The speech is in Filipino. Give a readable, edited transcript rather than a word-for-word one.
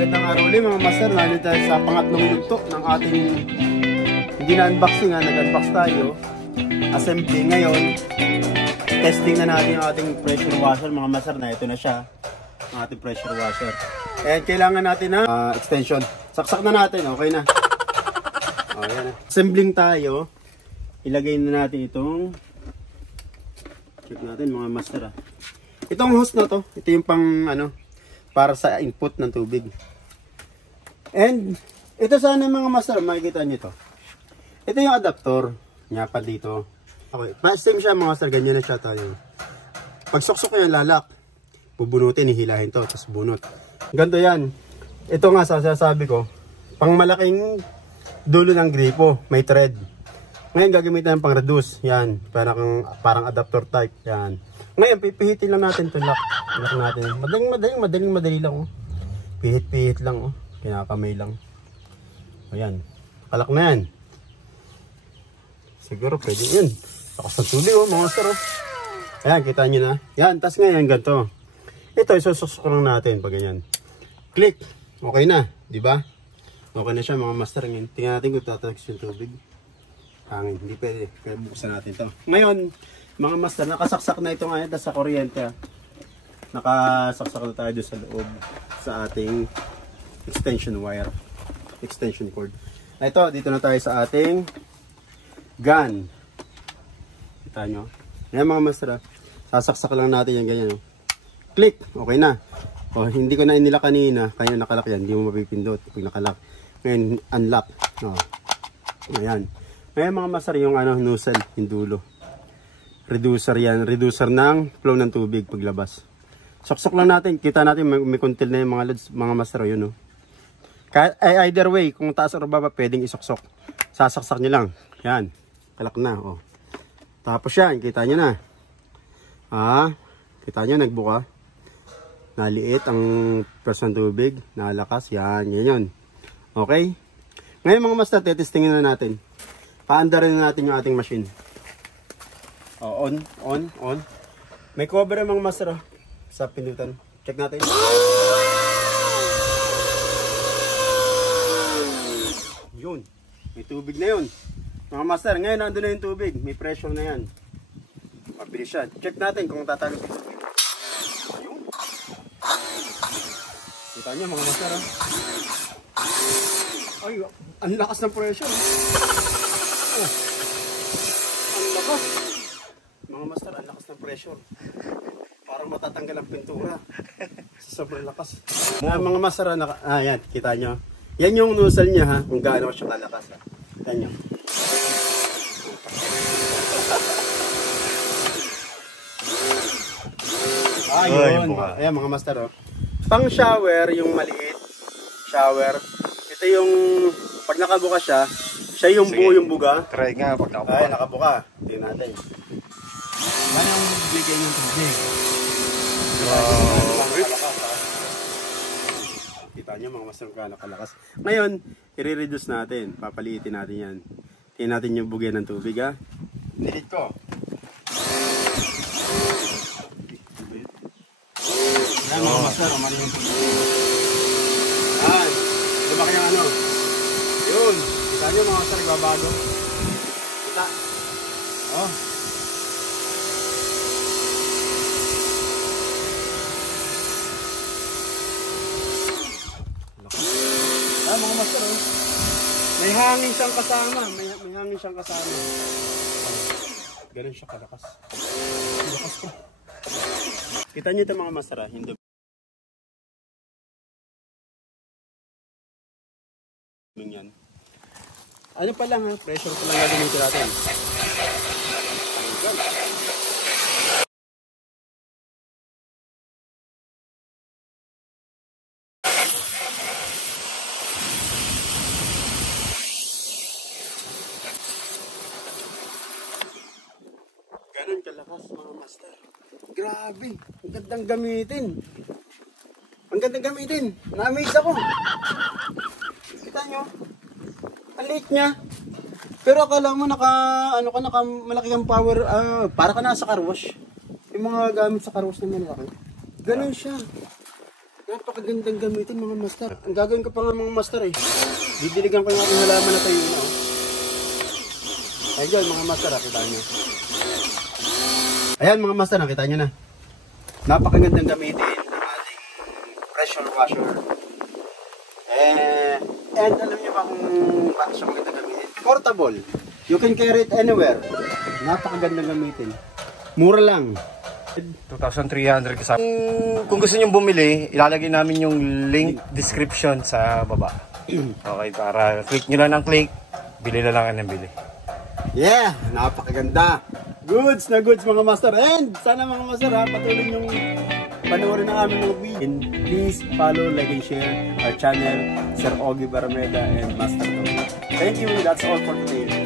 Magandang araw ulit mga master. Nandito tayo sa pangatlong yugto ng ating hindi na unboxing. Nag-unbox tayo. Assembly ngayon. Testing na natin yung ating pressure washer mga master na. Ito na siya. Ang ating pressure washer. And kailangan natin ng extension. Saksak na natin. Okay na. Yan na. Assembling tayo. Ilagay na natin itong check natin mga master. Itong hose na to. Ito yung pang para sa input ng tubig. And ito sana mga master, makikita nyo ito. Ito yung adapter niya pa dito. Okay, same siya mga master, ganyan na siya tayo. Pag suksok yan, lalak. Bubunutin, hihilahin to, tapos bunot. Ganito yan. Ito nga sasabi ko, pang malaking dulo ng gripo, may thread. Ngayon gagamitin ng pang reduce, yan. Parang adapter type, yan. Ngayon, pipihitin lang natin ito, lock natin. Madaling lang, oh. Pihit lang, oh. Kinakamay lang. Ayan. Kalak na yan. Siguro pwede yun. Lakas ng tuli, oh, mga master, oh. Ayan, kita nyo na. Yan, tas ngayon, ganito. Ito, isusok lang natin pag ganyan. Click. Okay na, di ba? Okay na siya, mga master. Ngayon, tingnan natin kung tatagis yung tubig. Hangin, hindi pwede. Kaya buksan natin to. Ngayon, mga master, nakasaksak na ito ngayon sa kuryente. Nakasaksak na tayo doon sa loob sa ating extension wire, extension cord. Ito, dito na tayo sa ating gun. Kita nyo? Ayan mga master, sasaksak lang natin yan ganyan. Click, okay na. O, hindi ko na inila kanina, kaya nakalak yan, hindi mo mapipindot pag nakalak. Ngayon, unlock. O, ayan. Ngayon mga master, yung nozzle, yung dulo. Reducer yan, reducer ng flow ng tubig paglabas. Saksok lang natin, kita natin may kuntil na yung mga loads, mga master, yun, no. Either way, kung taas o baba, pwedeng isaksok. Sasaksak nyo lang, yan, kalak na, oh. Tapos yan, kita nyo na. Kita nyo, nagbuka. Naliit ang press ng tubig, nalakas, yan, yun. Okay? Ngayon mga master, testingin na natin. Paandarin na natin yung ating machine. On. May cover mga master sa pindutan. Check natin. Yun. May tubig na yun. Mga master, ngayon nandun na yung tubig. May pressure na yan. Mabilis siya. Check natin kung tatalo. Ayun. Kita nyo mga master. Ay, ang lakas ng pressure. Ang lakas. Mga master, ang lakas ng pressure. Parang matatanggal ang pintura. Sobrang lakas. Mga master, yan, kita nyo. Yan yung nozzle niya, ha, kung gaano siya kalakas. Kita nyo. Yun. Ayan mga master, oh. Pang shower, yung maliit. Shower. Ito yung, pag nakabuka siya yung buo yung buga. Try nga pag nakabuka. Ay, nakabuka. Tingnan natin. Ano yung bigay yung tubig? Kita nyo mga master ka nakalakas. Ngayon, i-reduce natin. Papaliitin natin yan. Tingnan natin yung bugay ng tubig, ha. Delete ko. Yan mga master, umano yung tubig. Yan. Lumaki yung Yun. Kita nyo mga master, babago. Kita. Oh. Mga master, oh. May hangin siyang kasama. May hangin siyang kasama. Ganun siya kalakas. Lakas ko. Kita nyo ito mga master, hindi. Yan. Ano pa lang, ha? Pressure pa lang gagamitin natin. Ganun kalakas mga master. Grabe, ang gandang gamitin. Ang gandang gamitin. Na-amaze ako. Kita nyo? Ang liit niya. Pero akala mo naka malaki kang power, para ka nasa car wash. Yung mga gamit sa car wash na malaki. Ganun siya. Napakagandang gamitin mga master. Ang gagawin ko pa nga mga master eh. Didiligan ko yung aking halaman na tayo na. Ayun mga master, nakita nyo. Ayan mga master, nakita nyo na. Napakagandang gamitin ng ating pressure washer. And alam nyo ba kung bakit siya maganda gamitin? Portable. You can carry it anywhere. Napakagandang gamitin. Mura lang. 2,300 kasama. Kung gusto nyo bumili, ilalagay namin yung link description sa baba. Okay, para click nyo lang ng click, bili na lang ng bili. Yeah, napakaganda. Goods na goods mga master. And sana mga master ha, patuloy yung panoorin ng aming mga video. And please follow, like, and share our channel, Sir Ogie Barameda and Master Tom. Thank you. That's all for today.